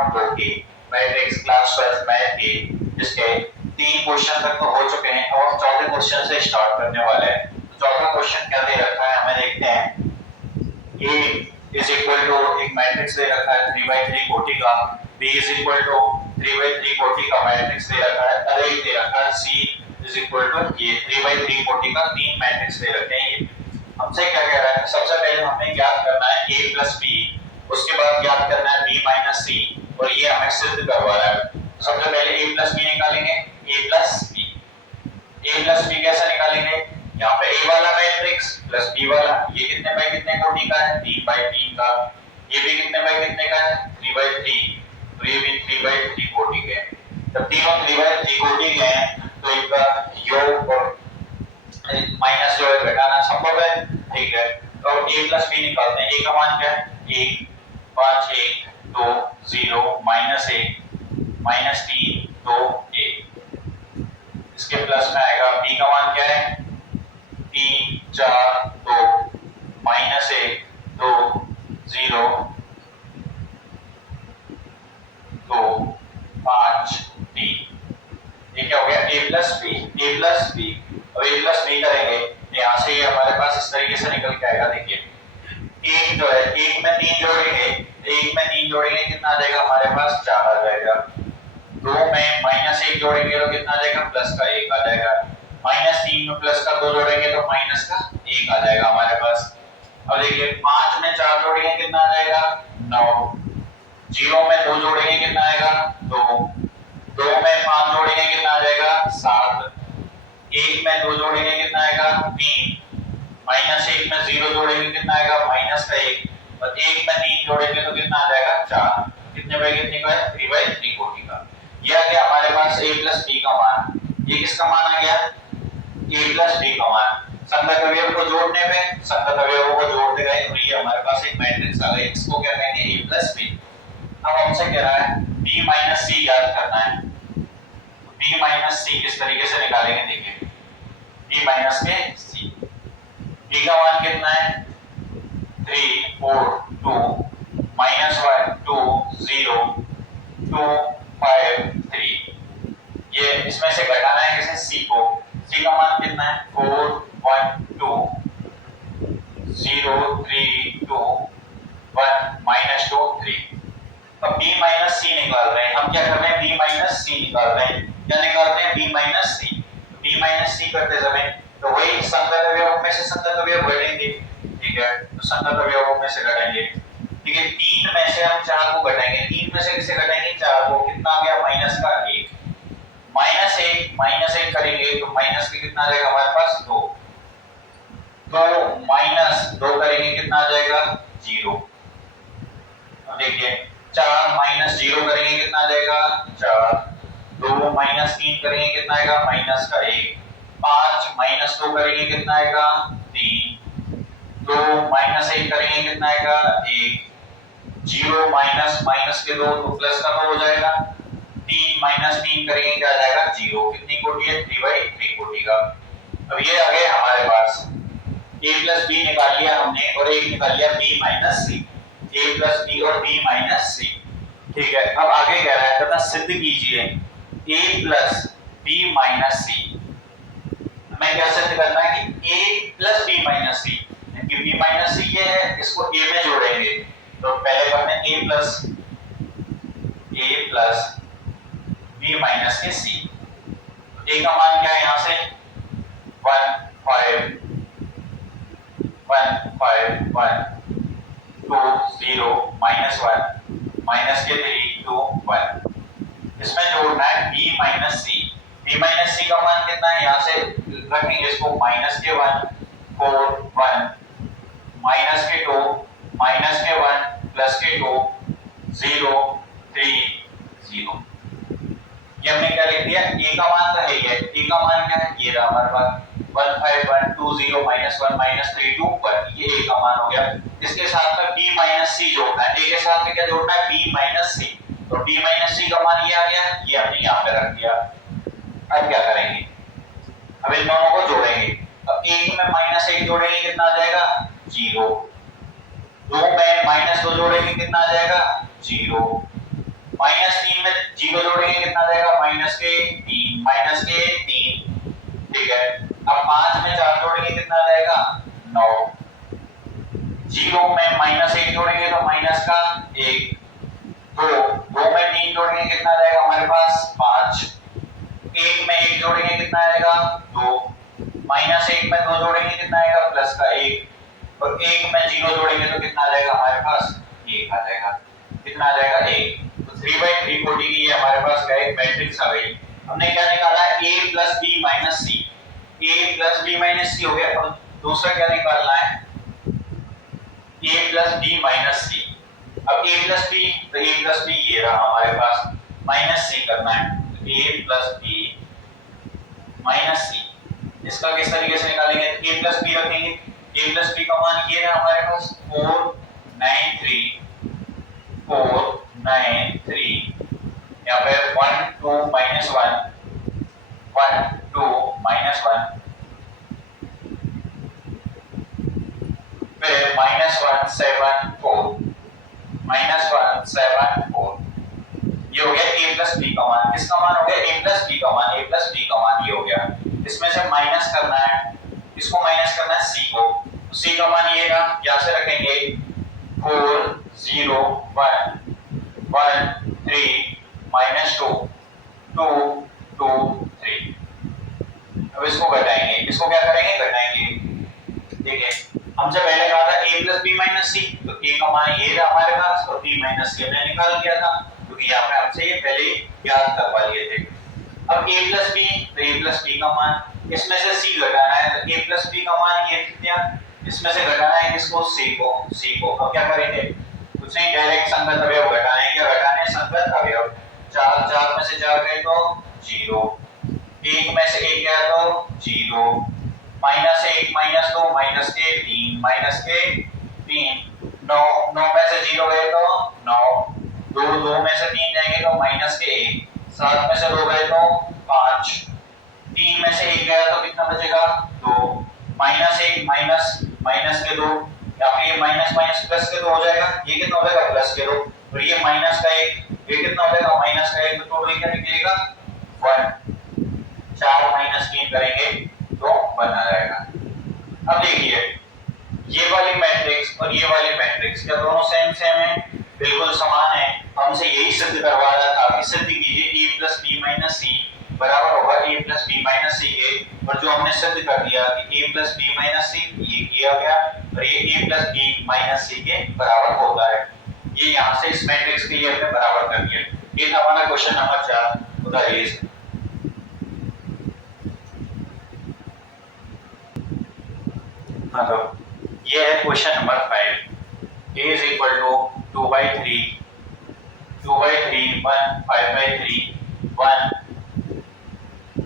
Not 2 के matrix class 12 math के जिसके 3 क्वेश्चन तक तो हो चुके हैं। अब हम चौथे क्वेश्चन से स्टार्ट करने वाले हैं। तो चौथा क्वेश्चन क्या दे रखा है हमें देखते हैं। A इज इक्वल टू एक मैट्रिक्स दे रखा है 3/3 कोटि का, B इज इक्वल टू 3/3 कोटि का मैट्रिक्स दे रखा है, अरे दे रखा है C इज इक्वल टू ये 3/3 कोटि का 3 मैट्रिक्स दे रखे हैं। ये हमसे क्या कह रहा है, सबसे पहले हमें ज्ञात करना है a प्लस b, उसके बाद ज्ञात करना है b माइनस c, और ये हमें सिद्ध करवा रहा है। सबसे पहले a प्लस b निकालेंगे, a प्लस b कैसे निकालेंगे, यहाँ पे a वाला मैट्रिक्स प्लस b वाला, ये कितने बाय कितने कोटि का है 3/3 का, ये भी कितने बाय कितने का है 3/3, तो ये भी 3/3 कोटि के। जब तीनों 3/3 कोटि के हैं तो इनका योग और माइनस जो है घटाना संभव है, ठीक है। तो a प्लस b निकालते हैं। a का मान क्या है 1 5 1 2 0 -1 -3 2 1, इसके प्लस में आएगा। b का मान क्या है 3 4 2 -1 2 0 2 5 3, ये क्या हो गया a प्लस b। अब a प्लस b करेंगे यहाँ से ये हमारे पास इस तरीके से निकल के आएगा। देखिए एक जो है एक में 3 जोड़ेंगे कितना आ जाएगा हमारे पास 4 आ जाएगा। 2 में -1 जोड़ेंगे तो कितना आ जाएगा प्लस का 1 आ जाएगा। -3 में प्लस का 2 जोड़ेंगे तो माइनस का 1 आ जाएगा हमारे पास। अब देखिए 5 में 4 जोड़ेंगे कितना आ जाएगा 9, 0 में 2 जोड़ेंगे कितना आएगा 2, 2 में 5 जोड़ेंगे कितना आ जाएगा 7, 1 में 2 जोड़ेंगे कितना आएगा 3, -1 में 0 जोड़ेंगे कितना आएगा माइनस का 1, और 1 में 3 जोड़ेंगे तो कितना आ जाएगा 4, कितने बाय कितने का है 3/3 कोटि का। ये आ गया हमारे पास a प्लस b का मान। ये किसका मान आ गया a प्लस b का मान। संगत अवयव को जोड़ने पे संगत अवयवों को जोड़ते गए तो ये हमारे पास एक मैट्रिक्स आ गया, इसको क्या कहेंगे a प्लस b। अब हमसे कह रहा है b माइनस c ज्ञात करना है। b माइनस c किस तरीके से निकालेंगे, देखिए b माइनस के c, b का मान कितना है 3 4 2 -1 2 0 2 5 3, ये इसमें से घटाना है किसे c को। c का मान कितना है 4 1 2 0 3 2 1 -2 3। अब b माइनस c निकाल रहे हैं हम, क्या कर रहे हैं b माइनस c निकाल रहे हैं। क्या निकालते हैं b minus c, b minus c करते समय तो वही संगत अवयवों में से संगत अवयव घटेंगे, ठीक है। तो संगत अवयवों में से घटेंगे, ठीक है। 3 में से हम 4 को घटाएंगे, 3 में से किसे घटाएंगे 4 को, कितना आ गया माइनस का 1, -1 करेंगे तो माइनस के कितना आ जाएगा हमारे पास 2, तो -2 करेंगे कितना आ जाएगा 0। अब देखिए 4 -0 करेंगे कितना आ जाएगा 4, 2 -3 करेंगे कितना आएगा माइनस का 1, 5 -2 करेंगे कितना आएगा 3, 2 -1 करेंगे कितना आएगा 1, 0 माइनस के 2 तो प्लस का 2 हो जाएगा, 3 -3 करेंगे क्या आ जाएगा 0, कितनी कोटि है 3/3 कोटि का। अब ये आ गए हमारे पास a प्लस b निकाल लिया हमने और एक निकाल लिया b minus c, a plus b और b माइनस c, ठीक है। अब आगे कह रहा है तथा सिद्ध कीजिए a plus b minus c। हमें क्या सिद्ध करना है कि a plus b minus c, क्योंकि b माइनस c ये है, इसको a में जोड़ेंगे तो पहले करते हैं a प्लस b माइनस के c। a का मान क्या है यहाँ से 1 5 1 5 1 2 0 -1 माइनस के 3 2 1, इसमें जोड़ना है b minus c। b minus c का मान कितना है यहाँ से रखेंगे इसको माइनस के 1 4 1 माइनस के 2 माइनस के 1 प्लस के 2 0 3 0। ये हमने क्या लिख दिया a का मान तो है ही है, a का मान क्या है ये रहा हमारे पास 1 5 1 2 0 -1 -3 2 1, ये a का मान हो गया। इसके साथ में b माइनस c जोड़ना है, a के साथ में क्या जोड़ना है b माइनस c, तो b माइनस c का मान ये आ गया, ये हमने यहाँ पे रख दिया। अब क्या करेंगे, अब इन दोनों को जोड़ेंगे। अब 1 में -1 जोड़ेंगे कितना आ जाएगा 0, 2 में -2 जोड़ेंगे कितना आ जाएगा 0, -3 में 0 जोड़ेंगे कितना जाएगा -3 -3 ठीक है। अब 5 में 4 जोड़ेंगे कितना जाएगा 9। 0 में -1 जोड़ेंगे तो माइनस का 1। 2 में 3 जोड़ेंगे कितना जाएगा हमारे पास 5। 1 में 1 जोड़ेंगे कितना आएगा 2। -1 में 2 जोड़ेंगे कितना आएगा प्लस का 1। और 1 में 0 जोड़ेंगे तो कितना आ जाएगा हमारे पास 1 आ जाएगा। कितना आ जाएगा 1। तो 3/340 की ये हमारे पास क्या है मैट्रिक्स आ गई। हमने क्या निकाला a + b - c। a + b - c हो गया। अब दूसरा क्या निकालना है a + b - c। अब a + b तो a + b ये रहा हमारे पास -c करना है। a + b -c इसका किस तरीके से निकालेंगे a + b रखेंगे। a + b का मान ये रहा हमारे पास 493 यहाँ पे 1 2 -1 1 2 -1 फिर -1 7 4 -1 7 4 ये हो गया a + b का मान। किसका मान हो गया a + b का मान। a + b का मान ये हो गया। इसमें से माइनस करना है इसको माइनस करना है c को। तो c का मान ये रहा यहां से रखेंगे 4 0 1 1 3 -2 2 2 3। अब इसको घटाएंगे। इसको क्या करेंगे घटाएंगे। ठीक है हमसे पहले कहा था a + b - c तो a का मान ये रहा हमारे पास और b - c हमने निकाल दिया था क्योंकि यहाँ पे हमसे ये पहले याद करवा लिए थे। अब a + b तो a + b का मान इसमें से c घटाना है तो a + b का मान ये कितना इसमें से घटाना है किसको c को। अब क्या करेंगे कुछ नहीं डायरेक्ट संगत अवयव घटाने क्या घटाने संगत अवयव। 4 में से 4 गए तो 0 1 में से 1 गया तो 0 -1 -2 -3 -3 9 में से 0 गए तो 9 2 में से 3 जाएंगे तो -1 7 में से 2 गए तो 5 3 में से 1 गया तो कितना बचेगा 2 -1 माइनस के 2 या फिर ये माइनस प्लस के 2 हो जाएगा। ये कितना हो जाएगा प्लस के 2 और ये माइनस का 1 ये कितना हो जाएगा माइनस का 1 तो टोटल क्या निकलेगा 1। 4 - 3 करेंगे तो 1 आ जाएगा। अब देखिए ये वाली मैट्रिक्स और ये वाली मैट्रिक्स क्या दोनों सेम है बिल्कुल समान है। हमसे यही सिद्ध करवा रहा था कि सिद्ध कीजिए a + b - c बराबर होगा a + b - c के। और जो हमने सिद्ध कर दिया कि a + b - c ये किया गया और ये a + b - c के बराबर होता है। ये यहाँ से इस मैट्रिक्स के लिए हमने बराबर कर दिया। ये था हमारा क्वेश्चन नंबर 4 उदाहरण। हाँ तो ये है क्वेश्चन नंबर 5। a = 2/3 2/3 1 5/3 1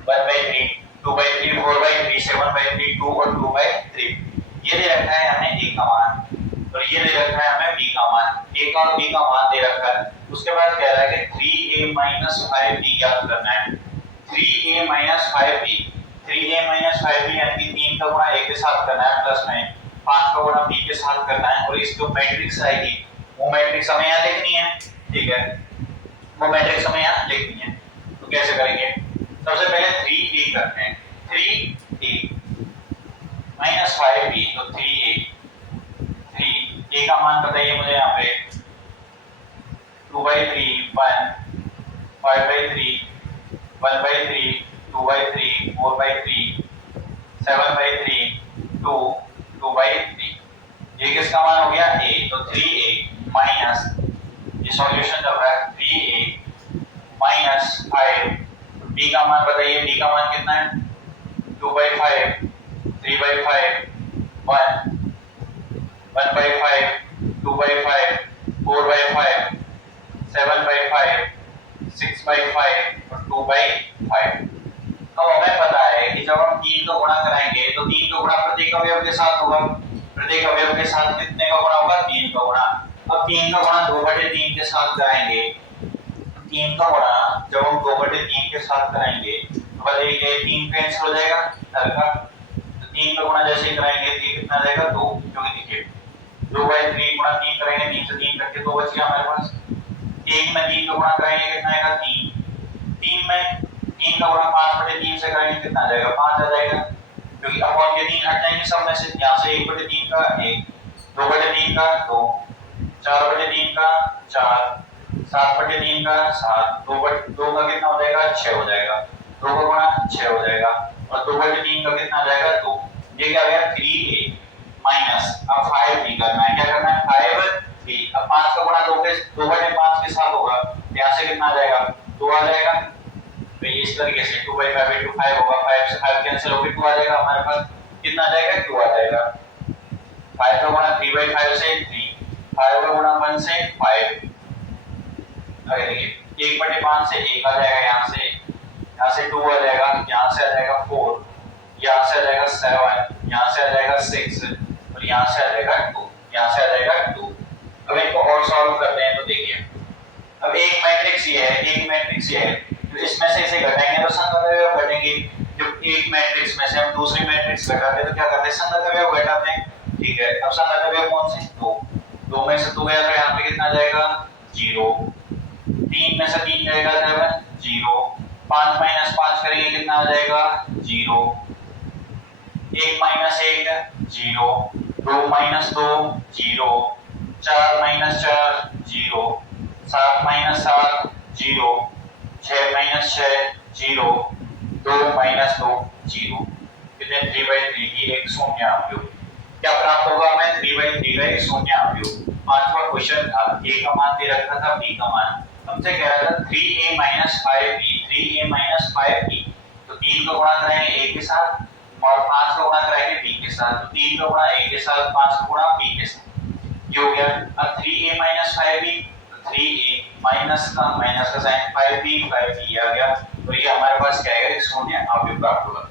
1/3 2/3 4/3 7/3 2 और 2/3 ये दे रखा है हमें a का मान और ये दे रखा है हमें b का मान। a का और b का मान दे रखा है। उसके बाद कह रहा है कि 3a - 5b ज्ञात करना है। 3a - 5b 3a - 5b यानी कि 3 का गुणा a के साथ करना है प्लस में 5 का गुणा b के साथ करना है और इस जो मैट्रिक्स आएगी वो मैट्रिक्स हमें यहाँ लिखनी है। ठीक है वो मैट्रिक्स हमें यहाँ लिखनी है। तो कैसे करेंगे सबसे पहले 3a करते हैं 3a - 5b तो 3a का मान बताइए मुझे यहाँ पे 2/3 1 5/3 1/3 2/3 4/3 7/3 2 2/3 ये किसका मान हो गया a तो 3a माइनस ये सॉल्यूशन चल रहा है 3a - 5 b का मान बताइए b का मान कितना है 2/5 3/5 1 1/5 2/5 4/5 7/5 6/5 और 2/5। अब हमें पता है कि जब हम 3 का गुणा कराएंगे तो 3 का गुणा प्रत्येक अवयव के साथ होगा। प्रत्येक अवयव के साथ कितने का गुणा होगा 3 का गुणा। अब 3 का गुणा 2/3 के साथ कराएंगे 3 का गुणा जब हम 2/3 के साथ कराएंगे तो बताइए 3 कैंसिल हो जाएगा हल्का। तो 3 का गुणा जैसे ही कराएंगे तो ये कितना आ जाएगा 2 क्योंकि देखिए 2/3 गुणा 3 करेंगे 3 से 3 कट के 2 बच गया हमारे पास। एक में 3 का गुणा करेंगे कितना आएगा 3, 3 में 3 का गुणा 5/3 से करेंगे कितना आ जाएगा 5 आ जाएगा, क्योंकि अपॉन के 3 हट जाएंगे सब में से, यहाँ से 1/3 का 1, 2/3 का 2, 4/3 का 4, 7/3 का 7, 2 का कितना हो जाएगा 6 हो जाएगा, 2 का गुणा 6 हो जाएगा और 2/3 का कितना आ जाएगा 2। ये क्या आ गया 3a माइनस, अब 5b करना है, क्या करना है 5b, अब 5 का गुणा 2/5 के साथ होगा, यहाँ से कितना आ जाएगा 2 आ जाएगा, तो ये इस तरीके से 2/5 into 5 होगा, 5 से 5 कैंसिल होकर 2 आ जाएगा, हमारे पास कितना आ जाएगा 2 आ जाएगा। 5 का गुणा 3/5 से 3, 5 का गुणा 1 से 5, अरे देखिए 1/5 से 1 आ जाएगा, यहाँ से 2 आ जाएगा, यहाँ से आ जाएगा 4, यहाँ से आ जाएगा 7, यहाँ से आ जाएगा 6 और यहाँ से आ जाएगा 2, यहाँ से आ जाएगा 2। अब इनको और सॉल्व करते हैं, तो देखिए अब एक मैट्रिक्स ये है, एक मैट्रिक्स ये है, तो इसमें से इसे घटाएंगे तो संगत अवयव घटेंगे, जब एक मैट्रिक्स में से हम दूसरी मैट्रिक्स घटाते हैं तो क्या करते हैं संगत अवयव घटाते हैं, ठीक है। अब संगत अवयव कौन से 2, 2 में से 2 गया तो यहाँ पे कितना आ जाएगा 0, 3 में से 3 जाएगा तो 0, 5 - 5 करेंगे कितना आ जाएगा 0, 1 - 1 0, 2 - 2 0, 4 - 4 0, 7 - 7 0, 6 - 6 0, 2 - 2 0, कितने 3/3 की एक शून्य अवयव। क्या प्राप्त होगा हमें 3/3 का एक शून्य अवयव। पांचवा क्वेश्चन था, a का मान दे रखा था, b का मान हमसे कह रहा था 3a - 5b, 3a - 5b, तो 3 को गुणा कराएंगे a के साथ और 5 को गुणा कराएंगे b के साथ, तो 3 को गुणा a के साथ, 5 को गुणा b के साथ, ये हो गया। अब 3a - 5b, 3a माइनस का साइन 5b आ गया, तो ये हमारे पास क्या आएगा शून्य अवयव प्राप्त होगा।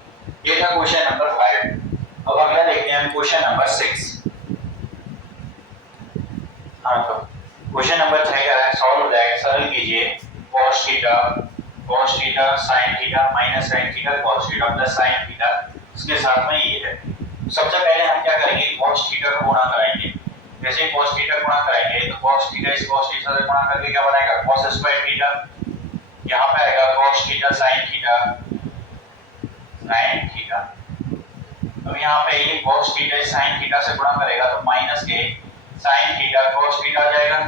ये था क्वेश्चन नंबर 5। अब अगला देखते हैं क्वेश्चन नंबर 6। हाँ, तो क्वेश्चन नंबर 6 का है सॉल्व दैट, सरल कीजिए cos theta sin theta minus sin theta cos theta plus sin theta, इसके साथ में ये है। सबसे पहले हम क्या करेंगे cos थीटा का गुणा कराएंगे, जैसे cos थीटा गुणा कराएंगे तो cos थीटा इस cos थीटा से गुणा करके क्या बनाएगा cos स्क्वायर थीटा, यहाँ पे आएगा cos थीटा sin थीटा। अब यहाँ पे ये cos थीटा sin थीटा से गुणा करेगा तो माइनस के sin थीटा cos थीटा आ जाएगा,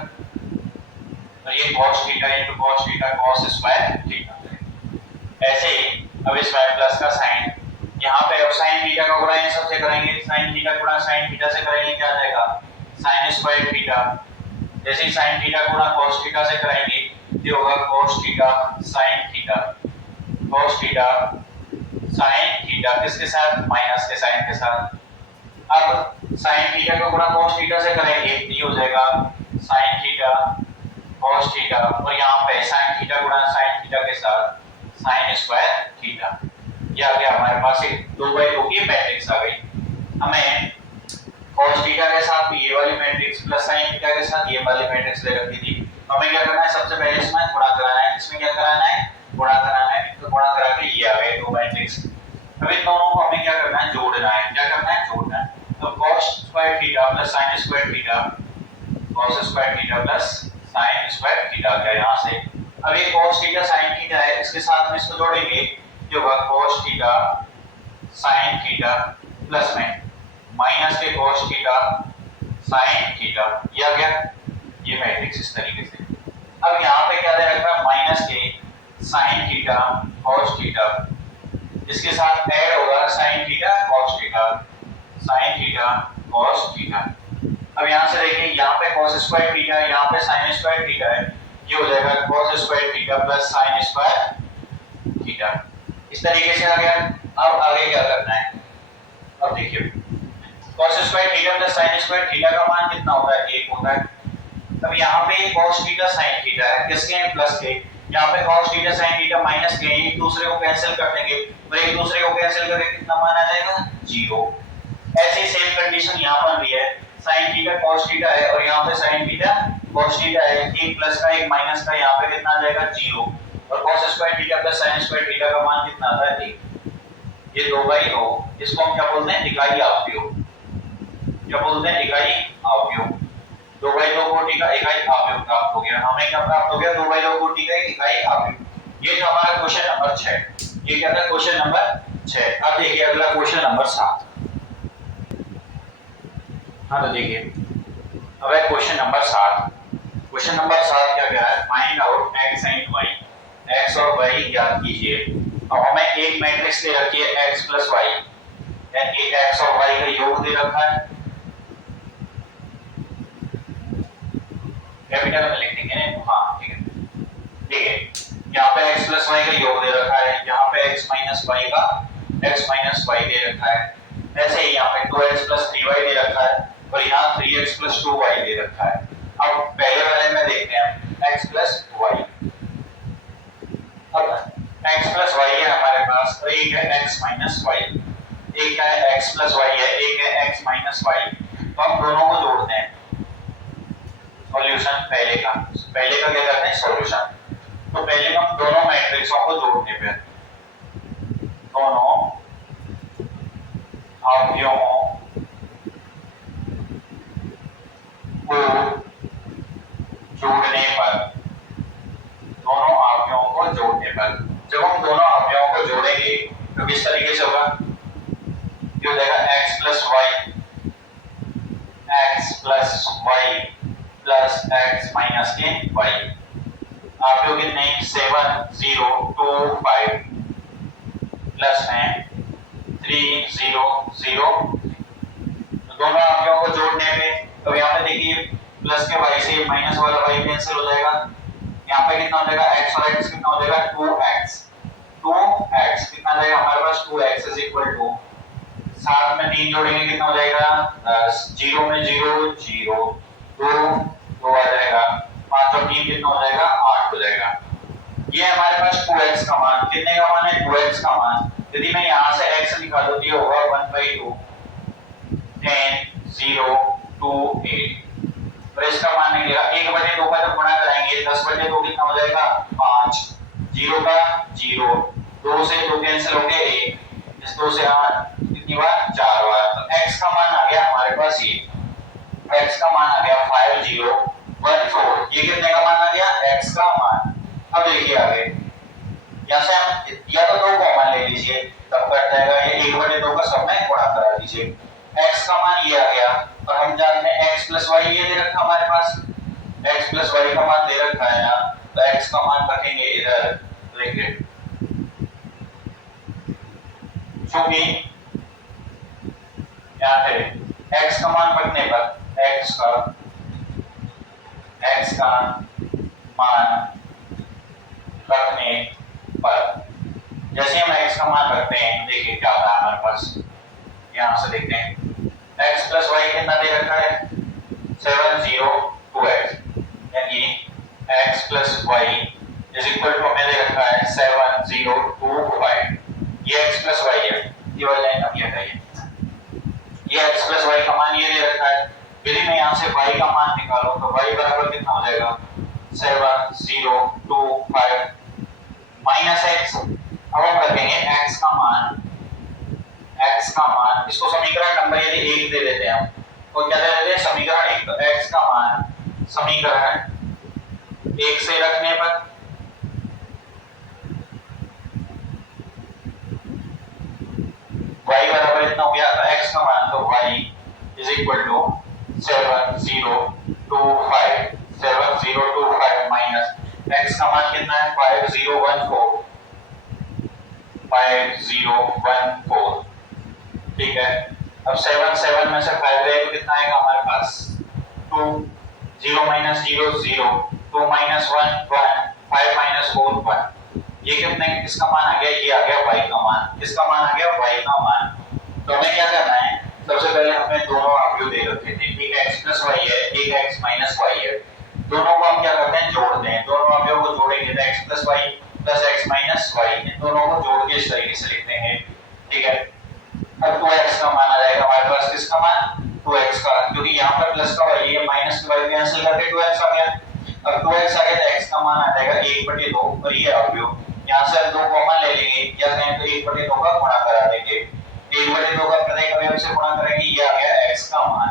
तो ये cos theta into cos theta cos square theta. ऐसे ही अब इसमें प्लस का sin, यहाँ पे अब sin थीटा का गुणा इन सबसे करेंगे, sin थीटा गुणा sin थीटा से करेंगे क्या आ जाएगा sin स्क्वायर थीटा। जैसे ही sin थीटा गुणा cos थीटा से करेंगे ये होगा cos theta sin theta, cos theta sin theta किसके साथ माइनस के sin के साथ। अब sin थीटा का गुणा cos थीटा से करेंगे ये हो जाएगा sin थीटा cos थीटा और यहाँ पे sin थीटा गुणा sin थीटा के साथ sin स्क्वायर थीटा। ये आ गया हमारे पास एक 2/2 की मैट्रिक्स आ गई। हमें cos थीटा के साथ ये वाली मैट्रिक्स प्लस sin थीटा के साथ ये वाली मैट्रिक्स दे रखी थी, हमें क्या करना है सबसे पहले इसमें गुणा कराना है, इसमें क्या कराना है गुणा कराना है, तो गुणा करा के ये आ गए 2 मैट्रिक्स। अब इन दोनों को हमें क्या करना है जोड़ना है, क्या करना है जोड़ना है, तो cos square theta plus sin square theta, cos square theta plus sin square theta आ गया यहाँ से। अब ये cos थीटा sin थीटा है, इसके साथ में इसको जोड़ेंगे जो होगा cos theta sin theta plus में माइनस के cos थीटा sin थीटा, ये आ गया ये मैट्रिक्स इस तरीके से। अब यहाँ पे क्या दे रखा है माइनस के sin थीटा cos थीटा, इसके साथ ऐड होगा sin theta cos theta, sin theta cos theta. अब यहाँ से देखिए यहाँ पे cos स्क्वायर थीटा है, यहाँ पे sin स्क्वायर थीटा है, ये हो जाएगा cos square theta plus sin square theta, इस तरीके से आ गया। अब आगे क्या करना है, अब देखिए cos square theta plus sin square theta का मान कितना होता है 1 होता है। अब यहाँ पे cos थीटा sin थीटा है, किसके हैं प्लस के, यहाँ पे cos theta sin theta minus के, एक दूसरे को कैंसिल कर देंगे और एक दूसरे को कैंसिल करके कितना मान आ जाएगा 0। ऐसे सेम कंडीशन यहाँ पर भी है, sin थीटा cos थीटा है और यहाँ पे sin थीटा cos थीटा है, एक प्लस का एक माइनस का, यहाँ पे कितना आ जाएगा 0 और cos square theta plus sin square theta का मान कितना आता है 1। ये 2/2, इसको हम क्या बोलते हैं इकाई अवयव, क्या बोलते हैं इकाई अवयव। 2/2 कोटि का इकाई अवयव प्राप्त हो गया। हमें क्या प्राप्त हो गया? 2/2 कोटि का इकाई अवयव। ये जो हमारा क्वेश्चन नंबर 6, ये क्या था? Question number 6। अब देखिए अगला क्वेश्चन नंबर 7। हाँ तो देखिए अब है क्वेश्चन नंबर 7। क्वेश्चन नंबर 7 क्या कह रहा है? Find out x and y, x और y ज्ञात कीजिए। अब हमें एक मैट्रिक्स दे रखी है x प्लस y, यानी x और y का योग दे रखा है। कैपिटल में लिख देंगे ना, हाँ ठीक है। देखिए यहाँ पे x प्लस y का योग दे रखा है, यहाँ पे x माइनस y दे रखा है। ऐसे ही यहाँ पे 2x प्लस 3y दे रखा है और यहाँ 3x प्लस 2y दे रखा है। अब पहले वाले में देखते हैं x प्लस y। अब x प्लस y है हमारे पास, तो एक है x माइनस y, एक है x प्लस y है, एक है x माइनस y। तो हम दोनों को जोड़ते हैं। सॉल्यूशन पहले का क्या करते हैं? सॉल्यूशन। तो पहले हम दोनों मैट्रिक्सों को जोड़ने पे, दोनों अवयवों को जोड़ने पर, दोनों अवयवों को जोड़ने पर, जब हम दोनों अवयवों को जोड़ेंगे तो किस तरीके से होगा? ये हो जाएगा x plus y plus x minus के y। आप लोग कितने? 7 0 2 5 प्लस में 3 0 0। तो दोनों अवयवों को जोड़ने पे तो यहाँ पे देखिए प्लस के y से माइनस वाला y कैंसिल हो जाएगा। यहाँ पे कितना हो जाएगा? x और x कितना हो जाएगा? 2x कितना आ जाएगा हमारे पास? 2x इज इक्वल टू 7 में 3 जोड़ेंगे कितना हो जाएगा? 0 में 0 0 2 आ जाएगा, 5 और 3 कितना हो जाएगा? 8 हो जाएगा। ये हमारे पास 2x का मान, कितने का मान है? 2x का मान। यदि मैं यहाँ से x निकालूं तो ये होगा 1/2 10 0 2 8। और इसका मान निकलेगा 1/2 का जब गुणा कराएंगे 10/2 कितना हो जाएगा? 5। 0 का 0, 2 से 2 कैंसिल हो गया 1, इस 2 से 8 कितनी बार? 4 बार। तो x का मान आ गया हमारे पास, ये x का मान आ गया 5014। ये कितने का मान आ गया? x का मान। अब देखिए आगे, यहाँ से हम या तो 2 कॉमन ले लीजिए तब कट जाएगा, ये 1/2 का सब में गुणा करा दीजिए। x का मान ये आ गया और हम जानते हैं x प्लस y ये दे रखा हमारे पास, x प्लस y का मान दे रखा है यहाँ, तो x का मान रखेंगे इधर ब्रैकेट। क्योंकि यहाँ पे x का मान रखने पर, x का मान रखने पर, जैसे हम x का मान रखते हैं देखिए क्या होता है हमारे पास। यहाँ से देखते हैं x प्लस y कितना दे रखा है? 7 0 2x, यानी x plus y is equal to हमें दे रखा है 7 0 2 5। ये x प्लस y है, ये वाला लाइन अब ये है, ये x प्लस y का मान ये दे रखा है। यदि मैं यहाँ से y का मान निकालूं तो y बराबर कितना हो जाएगा? 7 0 2 5 माइनस x। अब हम रखेंगे x का मान, इसको समीकरण नंबर यदि 1 दे देते हैं हम, तो क्या दे देते हैं? समीकरण 1। तो x का मान समीकरण 1 से रखने पर y बराबर इतना हो गया, तो x का मान तो y is equal to 7 0 2 5 7 0 2 5 minus x का मान कितना है? 5014 5014। ठीक है, अब 7 7 में से 5 गए तो कितना आएगा हमारे पास? 2 0 माइनस 0 0 2 माइनस 1 1 5 माइनस 4 1। ये कितने किसका मान आ गया? ये आ गया y का मान। किसका मान आ गया? y का मान। तो हमें क्या करना है? सबसे पहले हमें दोनों अवयव दे रखे थे, एक x प्लस y है, एक x माइनस y है। दोनों को हम क्या करते हैं? जोड़ते हैं। दोनों अवयव को जोड़ेंगे तो x plus y plus x minus y, इन दोनों को जोड़ के इस तरीके से लिख देंगे। ठीक है, अब 2x का मान आ जाएगा हमारे पास। किसका मान? 2x का, क्योंकि यहाँ पर प्लस का y है, माइनस का y कैंसिल करके 2x आ गया। अब 2x आ गया तो x का मान आ जाएगा 1/2 और ये अवयव यहाँ से 2 कॉमन ले लेंगे, या कहें तो 1/2 का गुणा करा देंगे। 1/2 का प्रत्येक अवयव से गुणा करेंगे, ये आ गया x का मान।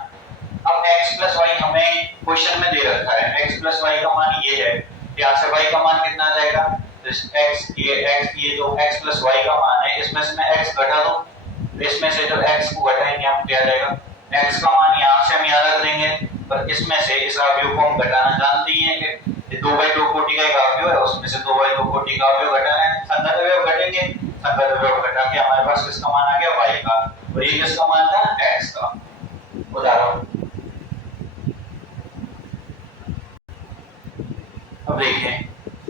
अब x प्लस वाई हमें क्वेश्चन में दे रखा है, x प्लस वाई का मान ये है, यहाँ से y का मान कितना आ जाएगा, तो ये जो x प्लस वाई का मान है इसमें से मैं x घटा दूं, इसमें से जब x को घटाएंगे हम क्या जाएगा, x का मान यहाँ से हम यहाँ रख देंगे, पर इसमें से इस अवयव को हम घटाना जानते ही हैं कि 2/2 कोटि का एक अवयव है, उसमें से 2/2 कोटि का अवयव घटाना है, संगत अवयव घटेंगे, संगत अवयव घटा के हमारे पास किसका मान आ गया, y का, और ये किसका मान था, x का। उदाहरण अब देखें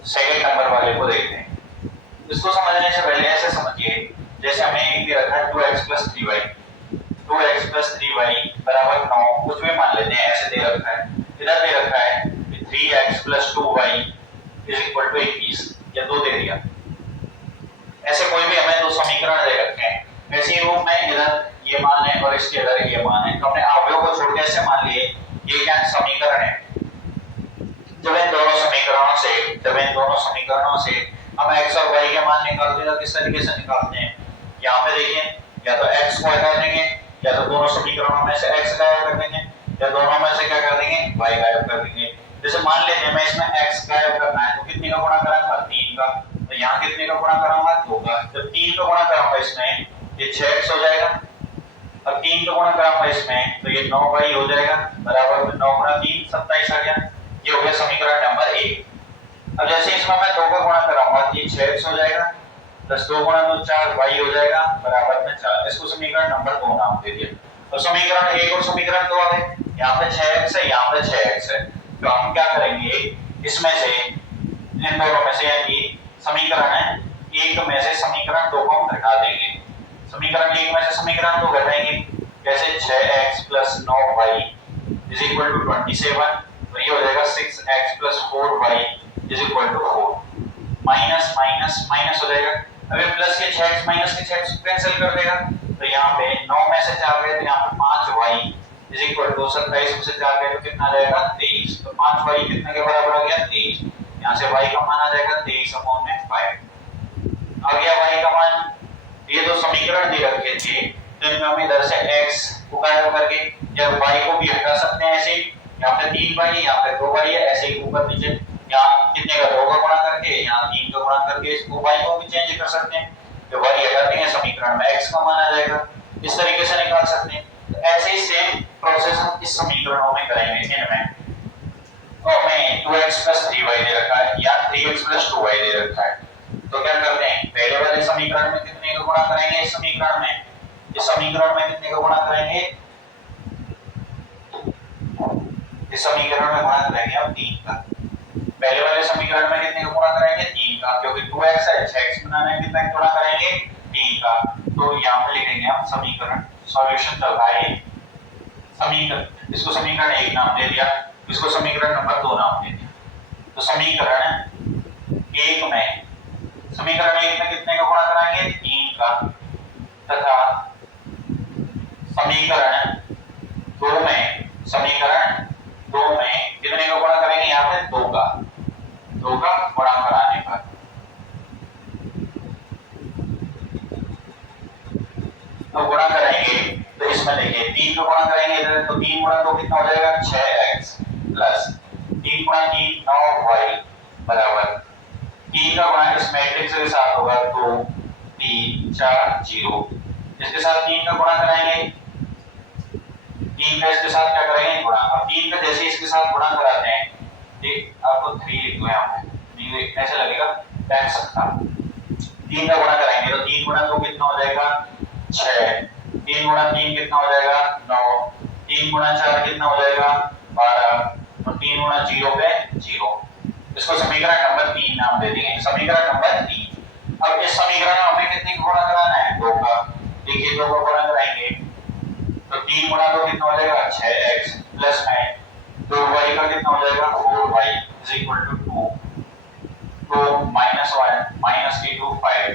सेकंड नंबर वाले को देखते हैं, इसको समझने से पहले ऐसे समझिए, जैसे हमें एक दे रखा है 2x + 3y, 2x + 3y बराबर 9, कुछ भी मान लेते हैं, ऐसे दे रखा है, इधर दे रखा है कि 3x + 2y = 21 या 2 दे दिया, ऐसे कोई भी हमें दो समीकरण दे रखे हैं, ऐसे रूप में इधर ये मान है और इसके इधर ये मान है, तो हमने अवयव को छोड़ के ऐसे मान लिए ये क्या समीकरण है। जब इन दोनों समीकरणों से हम x और y के मान निकालते हैं तो किस तरीके से निकालते हैं, यहाँ पे देखिए, या तो x को हटा देंगे, या तो दोनों समीकरणों में से x गायब कर देंगे, या दोनों में से क्या कर देंगे, y गायब कर देंगे। जैसे मान लेते हैं मैं इसमें x गायब करना है तो कितने का गुणा करूंगा, 3 का, तो यहाँ कितने का गुणा करूंगा, 2 का, जब 3 का गुणा करूंगा इसमें ये 6x हो जाएगा, अब 3 का गुणा करूंगा इसमें तो ये 9y हो जाएगा, बराबर में 9 × 3 27 आ गया, ये हो गया समीकरण नंबर 1। अब जैसे इसमें मैं 2 का गुणा कराऊंगा तो ये 6x हो जाएगा, प्लस 2 × 2 4y हो जाएगा, बराबर में 4, इसको समीकरण नंबर 2 नाम दे दिया। तो समीकरण 1 और समीकरण 2 आ गए, यहाँ पे 6x है, यहाँ पे 6x है, तो हम क्या करेंगे, इसमें से इन दोनों में से यानी समीकरण है 1 में से समीकरण 2 को हम घटा देंगे, समीकरण 1 में से समीकरण 2 घटाएंगे, जैसे 6x + 9y = 27, तो ये हो जाएगा 6x + 4y = 4, minus minus minus हो जाएगा, अबे प्लस के 6x माइनस के 6x कैंसिल कर देगा, तो यहाँ पे 9 में से 4 गए तो यहाँ पे 5y = 27 में से 4 गए तो कितना आ जाएगा, 23, तो 5y कितने के बराबर आ गया, 23, यहाँ से y का मान आ जाएगा 23/5 आ गया y का मान। ये दो समीकरण दे रखे थे तो इनमें हम इधर से x को गायब करके या y को भी हटा सकते हैं, ऐसे यहाँ पे 3y यहाँ पे 2y है, ऐसे ही ऊपर नीचे यहाँ कितने का 2 का गुणा करके यहाँ 3 का गुणा करके इसको y को भी चेंज कर सकते हैं, तो y हटा देंगे समीकरण में x का मान आ जाएगा, इस तरीके से निकाल सकते हैं। तो ऐसे ही सेम प्रोसेस हम इस समीकरणों में करेंगे, इनमें तो हमें 2x + 3y दे रखा है या 3x + 2y दे रखा है, तो क्या करते हैं, पहले वाले समीकरण में कितने का गुणा करेंगे, इस समीकरण में कितने का गुणा करेंगे, इस समीकरण में गुणा करेंगे हम 3 का, पहले वाले समीकरण में कितने का गुणा करेंगे, 3 का, क्योंकि 2x है 6x बनाना है, कितना गुणा करेंगे, 3 का, तो यहाँ पे लिखेंगे हम समीकरण, सॉल्यूशन चल रहा है समीकरण, इसको समीकरण 1 नाम दे दिया, इसको समीकरण नंबर 2 नाम दे दिया। तो समीकरण 1 में कितने का गुणा कराएंगे, 3 का, तथा समीकरण 2 में कितने का गुणा करेंगे, यहाँ पे 2 का गुणा कराने पर तो गुणा करेंगे, तो इसमें देखिए 3 का गुणा करेंगे इधर, तो 3 × 2 कितना हो जाएगा, 6x प्लस 3 × 3 9y बराबर 3 का गुणा इस मैट्रिक्स के साथ होगा 2 3 4 0, इसके साथ 3 का गुणा कराएंगे, 3 का इसके साथ क्या करेंगे, गुणा, अब 3 का जैसे इसके साथ गुणा कराते हैं, ठीक, आपको 3 लिख दो यहाँ पे, नहीं ऐसे लगेगा बैक सकता, 3 का गुणा कराएंगे तो 3 × 2 कितना हो जाएगा, 6, 3 × 3 कितना हो जाएगा, 9, 3 × 4 कितना हो जाएगा, 12, और 3 × 0 पे 0, इसको समीकरण नंबर 3 नाम दे देंगे, समीकरण नंबर 3। अब इस समीकरण में हमें कितने का गुणा कराना है, 2 का, देखिए 2 का गुणा कराएंगे तो 3 × 2 कितना हो जाएगा, 6x प्लस में 2y का कितना हो जाएगा, 4y = 2, तो -1 -2 5,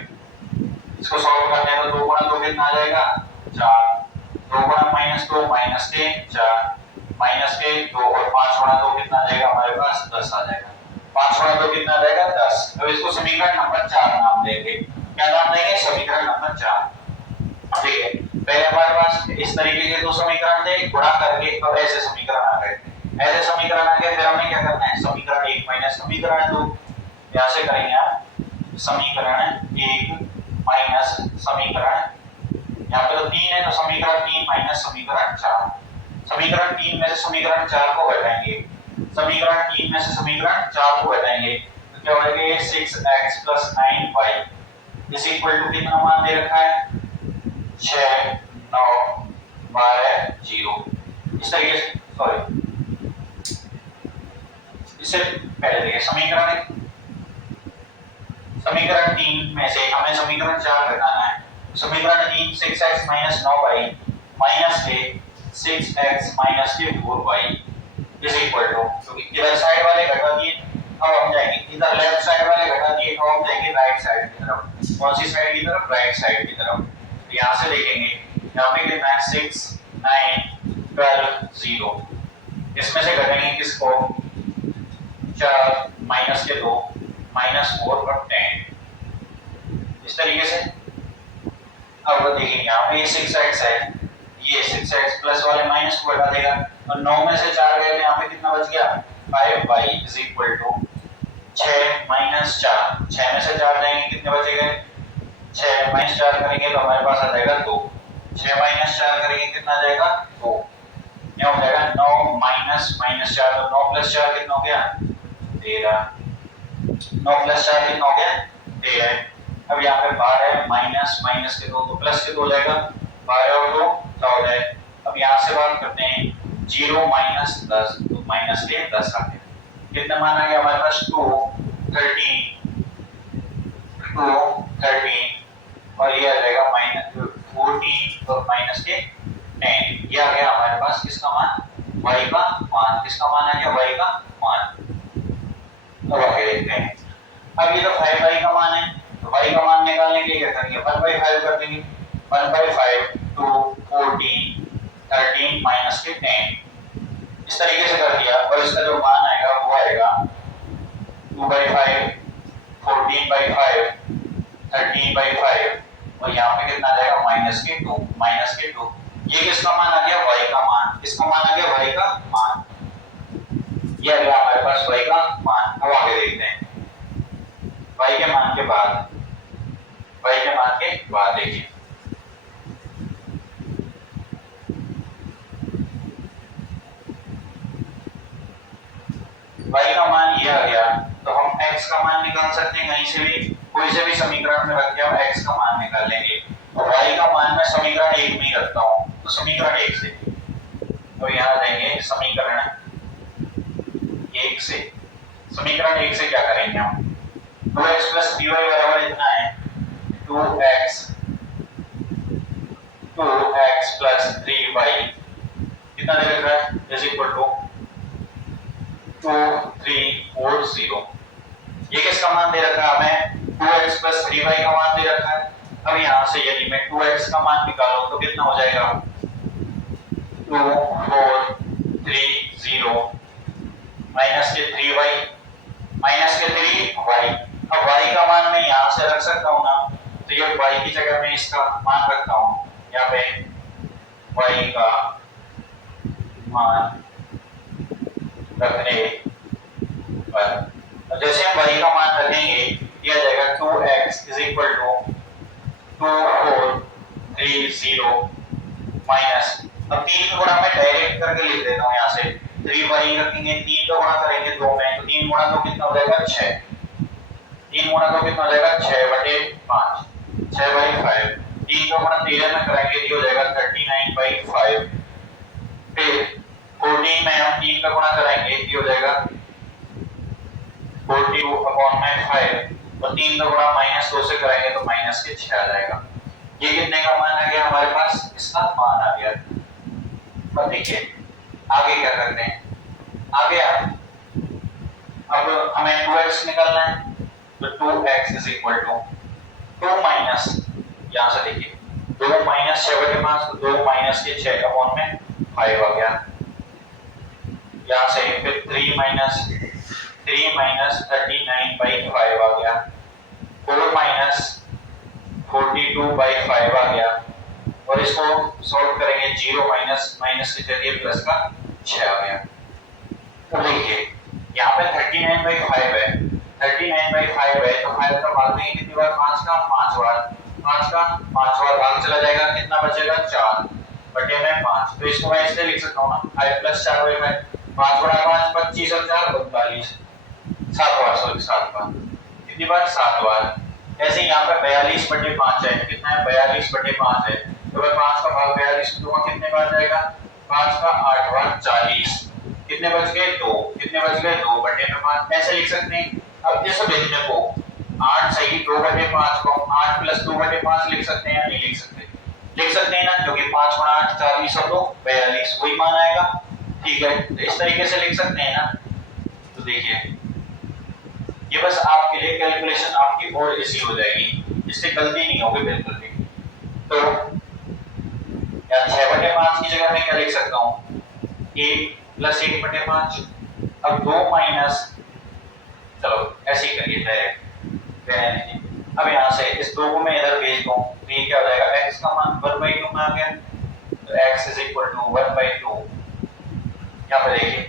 इसको सॉल्व करते हैं तो 2 × 2 कितना आ जाएगा, 4, 2 × -2 -3 4 -के 2 और 5 × 2 कितना आ जाएगा, हमारे पास 10 आ जाएगा, 5 × 2 कितना आ जाएगा, 10। अब इसको समीकरण नंबर 4 नाम देंगे, क्या नाम देंगे, समीकरण नंबर 4। ठीक है, पहले हमारे पास इस तरीके के दो समीकरण थे, गुणा करके अब ऐसे समीकरण आ गए। ऐसे समीकरण आ गए, फिर हमें क्या करना है, समीकरण 1 माइनस समीकरण 2, यहां से करेंगे हम समीकरण 1 माइनस समीकरण, यहाँ पे तो 3 है तो समीकरण 3 माइनस समीकरण 4। समीकरण 3 में से समीकरण 4 को घटाएंगे, समीकरण 3 में से समीकरण 4 को घटाएंगे तो क्या हो जाएगा, 6x + 9y is equal to कितना मान दे रखा है, 6 9 12 0। इस तरीके से सॉरी इससे पहले देखिए समीकरण 3 में से हमें समीकरण 4 घटाना है। समीकरण 3 6x - 9y माइनस के 6x - के 4y इज इक्वल टू, क्योंकि इधर साइड वाले घटा दिए, अब हम जाएंगे इधर लेफ्ट साइड वाले घटा दिए, अब हम जाएंगे राइट साइड की तरफ। कौन सी साइड की तरफ, राइट साइड की तरफ। तो यहां से देखेंगे, यहां पे कितना है, 6 9 12 0, इसमें से घटाएंगे किसको, 4 माइनस के 2 -4 और 10, इस तरीके से। अब देखिए यहाँ पे 6x है, ये 6x प्लस वाले माइनस को हटा देगा और 9 में से 4 गए तो यहाँ पे कितना बच गया, 5y is equal to 6 minus 4, 6 में से 4 जाएंगे कितने बचेंगे, 6 माइनस 4 करेंगे तो हमारे पास आ जाएगा 2, 6 माइनस 4 करेंगे कितना आ जाएगा 2, यह हो जाएगा 9 माइनस माइनस 4, तो 9 प्लस 4 कितना हो गया 13, 9 प्लस 4 कितना हो गया 13। अब यहाँ पे 12 माइनस माइनस के 2 तो प्लस के 2 हो जाएगा, 12 और 2 14। अब यहाँ से बात करते हैं 0 माइनस 10, तो माइनस के 10 आ गया, कितना मान आ गया हमारे पास 2 13 और ये आ जाएगा -14 और माइनस के 10, ये आ गया हमारे पास किसका मान, y का मान। किसका मान आ गया, y का मान। अब आगे देखते हैं, अब ये तो 5y का मान है, तो y का मान निकालने के लिए क्या करेंगे, 1/5 कर देंगे, 1/5 2 14 13 माइनस के 10, इस तरीके से कर दिया। और इसका जो मान आएगा वो आएगा 2/5 14/5 13/5 और यहाँ पे कितना आ जाएगा -2। ये किसका मान आ गया, y का मान। किसका मान आ गया, y का मान। ये आ गया हमारे पास y का मान। अब आगे देखते हैं y के मान के बाद देखिए y का मान ये आ गया, तो हम x का मान निकाल सकते हैं, कहीं से भी कोई से भी समीकरण में रख के हम x का मान निकाल लेंगे। तो y का मान मैं समीकरण 1 में ही रखता हूं, तो समीकरण 1 से, तो यहां देंगे समीकरण 1 से। समीकरण 1 से क्या करेंगे हम, 2x + 3y बराबर इतना है, 2x + 3y कितना दे रखा है, इज इक्वल टू 2 3 4 0। ये किसका मान दे रखा है हमें, 2x + 3y का मान दे रखा है। अब यहां से यदि मैं 2x का मान निकालूं तो कितना हो जाएगा, 2 4 3 0 माइनस के 3y माइनस के 3y। अब y का मान मैं यहां से रख सकता हूं ना, तो ये y की जगह मैं इसका मान रखता हूं, यहाँ पे y का मान रखने पर जैसे हम y का मान रखेंगे, ये आ जाएगा 2x = 2 4 3 0 माइनस, अब 3 को गुणा मैं डायरेक्ट करके लिख देता हूं, यहाँ से 3y रखेंगे, 3 का गुणा करेंगे 2 में, तो 3 गुणा 2 कितना हो जाएगा 6, 3 गुणा 2 कितना हो जाएगा 6/5, 6/5। 3 का गुणा 13 में करेंगे तो हो जाएगा 39/5। फिर 14 में हम 3 का गुणा करेंगे तो हो जाएगा 42/5 और 3 का गुणा -2 से करेंगे तो माइनस के 6 आ जाएगा। ये कितने का मान आ गया हमारे पास, इसका मान आ गया। अब देखिए आगे क्या करते हैं, आगे अब हमें 2x निकालना है, तो 2x = 2 माइनस, यहां से देखिए 2 माइनस 6/5, तो 2 माइनस के 6/5 आ गया। यहां से फिर 3 माइनस 39/5 आ गया, 4 माइनस 42/5 आ गया और इसको सॉल्व करेंगे 0 माइनस माइनस के जरिए प्लस का 6 आ गया। तो देखिए यहाँ पे 39/5 है, 39/5 है तो 5 का भाग देंगे कितनी बार, 5 का 5 बार, 5 का 5 बार भाग चला जाएगा, कितना बचेगा 4 बटे में 5। तो इसको मैं इससे लिख सकता हूँ ना 5 + 4/5, 5 × 5 25 और 4 42, 7 बार, सॉरी 7 बार, कितनी बार 7 बार। ऐसे यहाँ पे 42/5 है, कितना है 42/5 है, तो भाई 5 का भाग 42 दूंगा कितने बार जाएगा, 5 का 8 बार 40, कितने बच गए 2, कितने बच गए 2 बटे में 5, ऐसे लिख सकते हैं। अब जैसे देखने को 8 सही 2/5 को 8 + 2/5 लिख सकते हैं या नहीं लिख सकते, लिख सकते हैं ना, क्योंकि 5 × 8 40 और 2 42 वही मान आएगा। ठीक है, तो इस तरीके से लिख सकते हैं ना। तो देखिए ये बस आपके लिए कैलकुलेशन आपकी और इजी हो जाएगी, इससे गलती नहीं होगी बिल्कुल भी। तो या 6/5 की जगह मैं क्या लिख सकता हूँ, 1 + 1/5। अब 2 माइनस, चलो ऐसे ही करिए डायरेक्ट। अब यहाँ से इस 2 को मैं इधर भेज दूं तो ये क्या हो जाएगा, x का मान 1/2 में आ गया, तो x = 1/2। यहाँ पे देखिए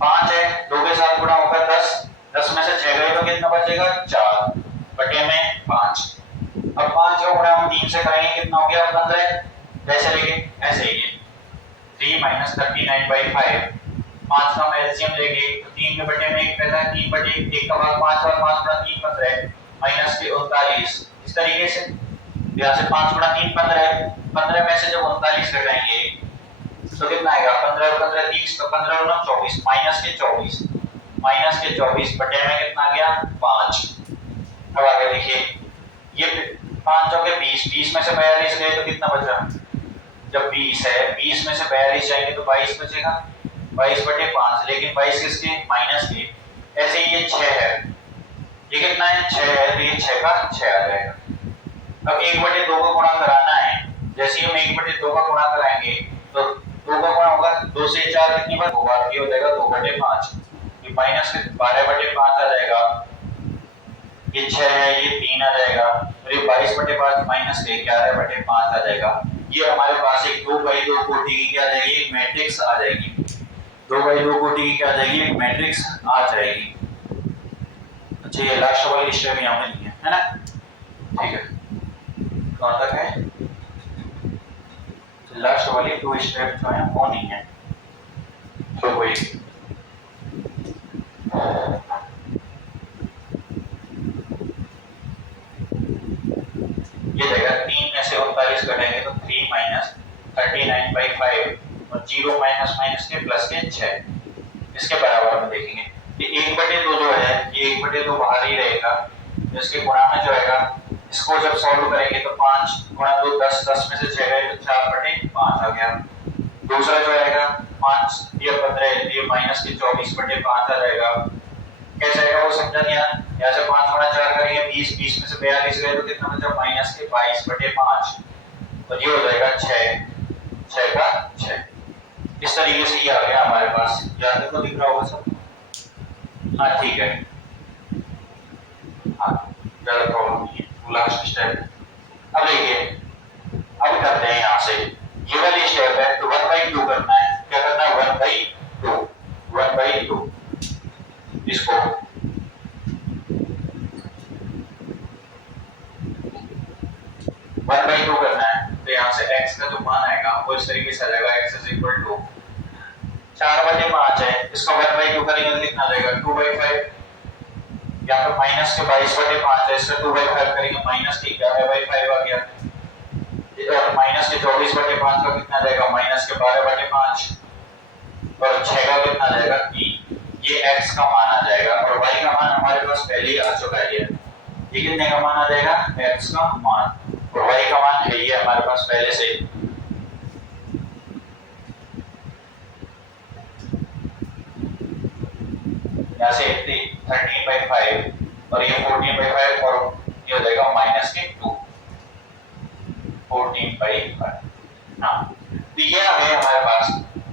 5 है, 2 के साथ गुणा होकर 10, 10 में से 6 गए तो कितना बचेगा 4 बटे में 5। अब 5 का गुणा हम 3 से करेंगे, कितना हो गया 15, जैसे लेंगे ऐसे ही 3 - 39/5, 5 का हम एलसीएम लेंगे तो 3 के बटे में 1 रहता है, 3 बटे 1 का भाग 5 और 5 × 3 15 माइनस के 39। इस तरीके से यहाँ से 5 × 3 15, 15 में से जब 39 घटाएंगे तो कितना आएगा, 15 और 15 30, तो 15 और 24 माइनस के 24, माइनस के 24 बटे में कितना आ गया 5। अब आगे देखिए ये 5 के 20, 20 में से 42 गए तो कितना बचा, जब 20 है 20 में से 42 जाएंगे तो 22 बचेगा, 22/5, लेकिन 22 किसके, माइनस के। ऐसे ही ये 6 है, ये कितना है 6 है, तो ये 6 का 6 आ जाएगा। अब 1/2 का गुणा कराना है, जैसे ही हम 1/2 का गुणा कराएंगे तो 2 का गुणा होगा 2 से 4 कितनी बार, 2 बार, ये हो जाएगा 2/5, ये माइनस के 12/5 आ जाएगा, ये 6 है ये 3 आ जाएगा, और ये 22/5 माइनस के 11/5 आ जाएगा। ये हमारे पास एक 2/2 कोटि की क्या आ जाएगी, एक मैट्रिक्स आ जाएगी, 2/2 कोटि की क्या आ जाएगी, एक मैट्रिक्स आ जाएगी। अच्छा ये लास्ट वाली स्टेप यहाँ पे नहीं है ना, ठीक है, कहाँ तक है, लास्ट वाली 2 स्टेप जो है वो नहीं है, तो कोई ये देगा 3 में से 39 घटाएंगे तो 3 - 39/5 और 0 माइनस माइनस के प्लस के 6, इसके बराबर में देखेंगे ये 1/2 जो है ये 1/2 बाहर ही रहेगा, इसके गुणा में जो आएगा इसको जब सॉल्व करेंगे तो 5 × 2 10, 10 में से 6 गए तो 4/5 आ गया। दूसरा जो आएगा 5 ये 15, ये माइनस के 24/5 आ जाएगा। कैसे आएगा वो समझा नहीं, यहाँ से 5 × 4 करेंगे 20, 20 में से 42 गए तो कितना बचा, माइनस के 22/5, तो ये हो जाएगा 6, 6 का 6। इस तरीके से ये आ गया हमारे पास, यहाँ तक तो दिख रहा होगा सब, हाँ ठीक है, हाँ ज्यादा प्रॉब्लम नहीं है। लास्ट स्टेप अब देखिए, अब करते हैं यहाँ से ये वाली स्टेप है तो 1/2 करना है, क्या करना है 1/2, 1/2 इसको 1/2 करना है, तो यहाँ से x का जो मान आएगा वो इस तरीके से आ जाएगा, x = 4/5 है, इसका 1/2 करेंगे तो कितना आ जाएगा 2/5, यहाँ पे माइनस के 22/5 है, इसका 2/5 करेंगे माइनस के 11/5 आ गया, और माइनस के 24/5 का कितना आ जाएगा, माइनस के 12/5, और 6 का कितना आ जाएगा 3, ये x का मान आ जाएगा, और y का मान हमारे पास पहले ही आ चुका है, ये कितने का मान आ जाएगा, x का मान, और y का मान है ये हमारे पास पहले से। यहाँ से 13/5 और ये 14/5 और ये हो जाएगा माइनस के 2, 14/5। हाँ तो ये आ गया हमारे पास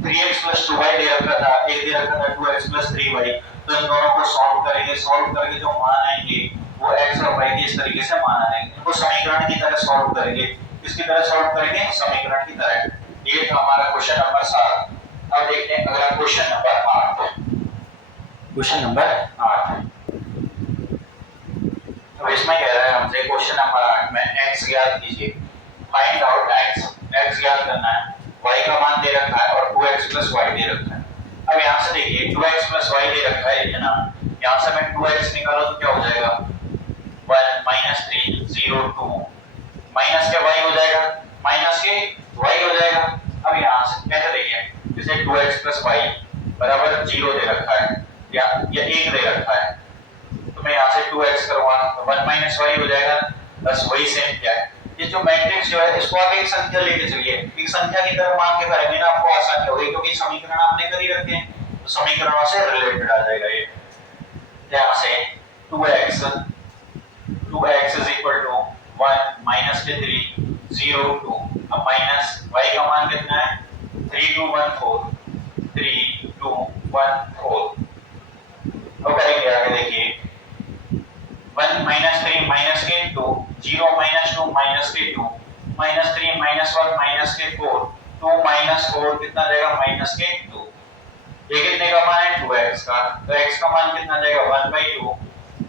3x + 2y दे रखा था, एक दे रखा था 2x + 3y, तो इन दोनों को सॉल्व करेंगे, सॉल्व करके जो मान आएंगे वो x और y के इस तरीके से मान आएंगे, इनको समीकरण की तरह सॉल्व करेंगे। किसकी तरह सॉल्व करेंगे, समीकरण की तरह। ये था हमारा क्वेश्चन नंबर 7। अब देखते हैं अगला क्वेश्चन नंबर 8। क्वेश्चन नंबर 8, तो इसमें कह रहा है हमसे क्वेश्चन नंबर 8 में x ज्ञात कीजिए, फाइंड आउट x। x ज्ञात करना है, y का मान दे रखा है और 2x + y दे रखा है। अब यहाँ से देखिए 2x + y दे रखा है ना, यहाँ से मैं 2x निकालो तो क्या हो जाएगा 1 - 3 0 2 माइनस के y हो जाएगा, माइनस के y हो जाएगा। अब यहाँ से कैसे देखिए, जैसे 2x + y बराबर 0 दे रखा है या 1 दे रखा है, तो मैं यहाँ से 2x करूंगा तो 1 - y हो जाएगा। बस वही सेम क्या है, ये जो मैट्रिक्स जो है इसको आप एक संख्या लेके चलिए, एक संख्या की तरह मान के करेंगे ना आपको आसानी होगी, क्योंकि समीकरण आपने कर ही रखे हैं तो समीकरणों से रिलेटेड आ जाएगा ये। यहाँ से 2x = 1 - 3 0 2, अब माइनस y का मान कितना है 3 2 1 4 3 2 1 4। अब करेंगे आगे देखिए 1 - 3 - 2 0 - 2 -2 -3 -1 -4 2 -4 कितना जाएगा -2। ये कितने का मान है 2x का, तो x का मान कितना जाएगा 1/2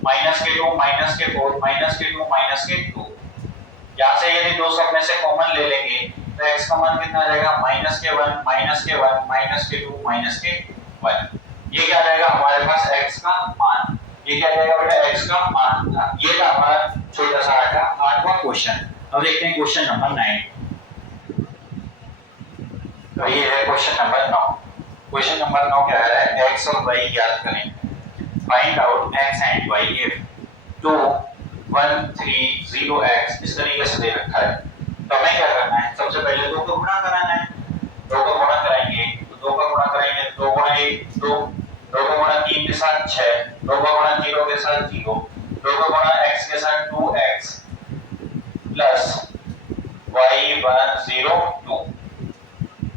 -2 -2 -2। यहाँ से यदि दो सब में से कॉमन ले लेंगे तो x का मान कितना जाएगा -1 -2 -1। ये क्या जाएगा हमारे पास x का मान, ये क्या जाएगा बेटा x का मान था। ये था हमारा छोटा सा 8वां क्वेश्चन। अब देखते हैं क्वेश्चन नंबर 9। तो ये है क्वेश्चन नंबर 9। क्वेश्चन नंबर 9 क्या है, x और y ज्ञात करें, find out x and y if 2 1 3 0 x इस तरीके से दे रखा है। तो हमें क्या करना है, सबसे पहले 2 को गुणा कराना है। 2 को गुणा कराएंगे तो 2 का गुणा करेंगे 2 × 1 2, 2 को गुणा 3 के साथ 6, 2 को गुणा 0 के साथ 0, 2 को गुणा x के साथ 2x plus y102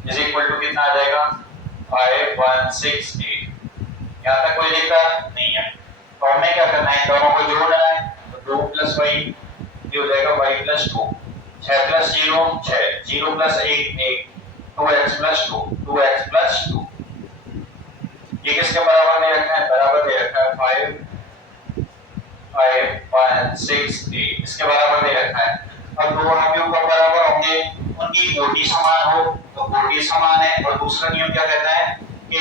is equal to कितना आ जाएगा 5168। यहाँ तक कोई दिक्कत नहीं है। और हमें क्या करना है, दोनों को जोड़ना है, तो 2 + y ये हो जाएगा y + 2, 6 + 0 6, 0 + 1 1, 2x + 2 2x + 2। ये किसके बराबर दे रखा है, बराबर दे रखा है 5168 इसके बराबर दे रखा है। अब दो आव्यूह कब बराबर होंगे, उनकी कोटि समान हो, तो कोटि समान है। और दूसरा नियम क्या कहता है कि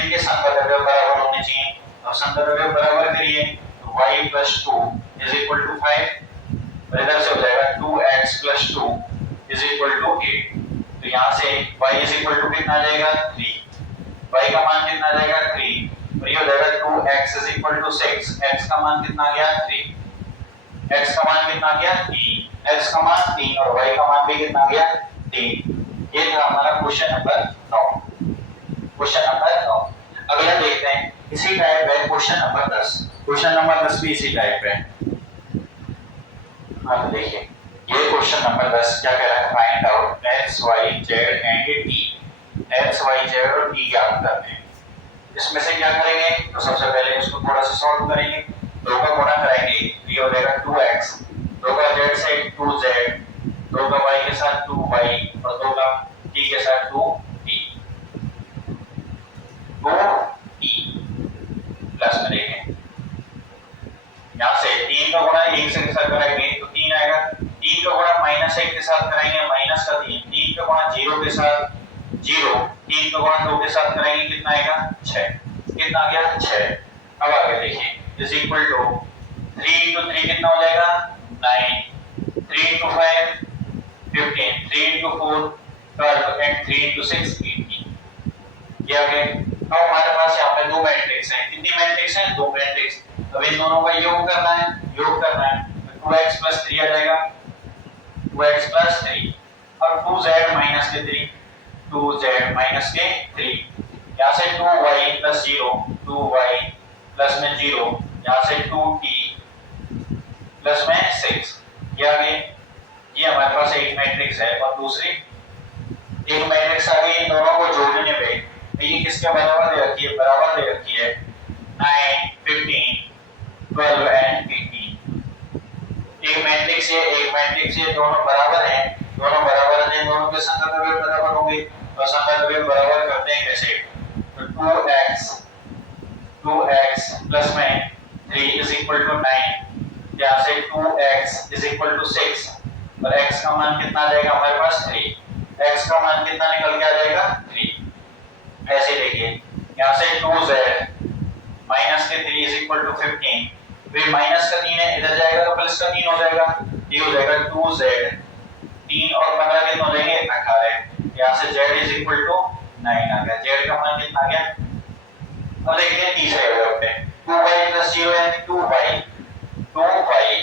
इनके संगत अवयव बराबर होने चाहिए। अब संगत अवयव बराबर करिए तो y + 2 = 5, इधर से हो जाएगा 2x + 2 = 8। तो यहाँ से y = कितना आ जाएगा 3, y का मान कितना आ जाएगा 3, और ये हो जाएगा 2x = 6, x का मान कितना आ गया 3, x का मान कितना आ गया 3, x का मान 3 और y का मान भी कितना आ गया 3। ये था हमारा क्वेश्चन नंबर 9। Question number 9। अगला देखते हैं इसी टाइप है क्वेश्चन नंबर 10। क्वेश्चन नंबर 10 भी इसी टाइप है। हाँ तो देखिए ये क्वेश्चन नंबर 10 क्या कह रहा है, find out x y z and t। x y z और t ज्ञात करने हैं। इसमें से क्या करेंगे, तो सबसे पहले इसको थोड़ा सा सॉल्व करेंगे। 2 का गुणा कराएंगे तो ये हो जाएगा 2x, 2 का z से 2z, 2 का y के साथ 2y और 2 का t के साथ 2t। 2t प्लस में देखें यहाँ से 3 का गुणा 1 से के साथ कराएंगे तो 3 आएगा, 3 का गुणा -1 के साथ कराएंगे माइनस का 3, 3 का गुणा 0 के साथ 0, 3 का गुणा 2 के साथ कराएंगे कितना आएगा 6, कितना आ गया 6। अब आगे देखिए इज इक्वल टू 3 × 3 कितना हो जाएगा 9, 3 × 5 15, 3 × 4 12 एंड 3 × 6 18। ये आगे अब हमारे पास यहाँ पे दो मैट्रिक्स हैं। कितनी मैट्रिक्स हैं, दो मैट्रिक्स। अब इन दोनों का योग करना है, योग करना है तो 2x + 3 आ जाएगा, 2x + 3 और 2z - 3, 2z - 3। यहाँ से 2y + 0, 2y प्लस में 0, यहाँ से 2t प्लस में 6। ये आगे ये हमारे पास एक मैट्रिक्स है और दूसरी एक मैट्रिक्स आ गई। इन दोनों को जोड़ने पे ये किसके बराबर दे रखी है, बराबर दे रखी है 9 15 12 एंड 18। एक मैट्रिक्स ये दोनों बराबर हैं, दोनों दोनों के संगत अवयव बराबर होंगे, तो संगत अवयव बराबर करते हैं कैसे, तो 2x प्लस में 3 इज इक्वल टू 9, यहाँ से 2x इज इक्वल टू 6 और x का मान कितना आ जाएगा हमारे पास 3, x का मान कितना निकल के आ जाएगा 3। ऐसे देखिए यहाँ से 2z माइनस के 3 इज इक्वल टू 15, फिर माइनस का 3 है इधर जाएगा तो प्लस का 3 हो जाएगा, ये हो जाएगा 2z, 3 और 15 कितने हो जाएंगे 18, यहाँ से z इज इक्वल टू 9 आ गया, z का मान कितना आ गया। अब देखते हैं तीसरे अवयव पे, 2y प्लस 0 यानी 2y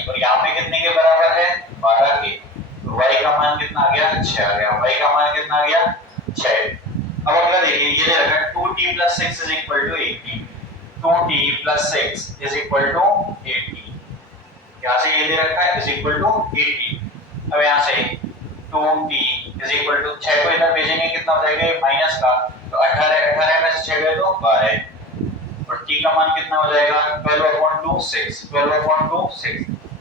और यहाँ पे कितने के बराबर है 12 के, तो y का मान कितना आ गया 6 आ गया, y का मान कितना आ गया 6। अब अगला देखिए ये दे रखा है 2t plus 6 is equal to 18, 2t plus 6 is equal to 80, यहाँ से ये दे रखा है इज इक्वल टू 80। अब यहाँ से 2t इज इक्वल टू 6 को इधर भेजेंगे कितना हो जाएगा माइनस का, तो 18 में से 6 गए तो 12 और t का मान कितना हो जाएगा 12/6।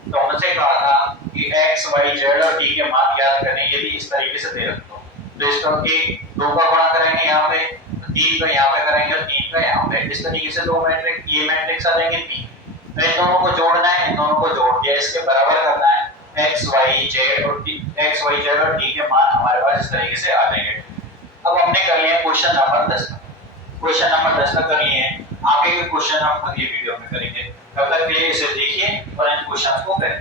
तो हमने कहा था कि x y z और t के मान याद करने, ये भी इस तरीके से दे रखो, तो इसका के 2 का गुणा करेंगे यहाँ पे, 3 का यहाँ पे करेंगे और 3 का यहाँ पे, इस तरीके से दो मैट्रिक्स, ये मैट्रिक्स आ जाएंगे 3, तो इन दोनों को जोड़ना है, इन दोनों को जोड़ दिया, इसके बराबर करना है, x y z और t के मान हमारे पास इस तरीके से आ जाएंगे। अब हमने कर लिया क्वेश्चन नंबर 10 का, क्वेश्चन नंबर 10 तक कर लिए हैं, आगे के क्वेश्चन हम अगली वीडियो में करेंगे, तब तक के लिए इसे देखिए और इन क्वेश्चन को करें।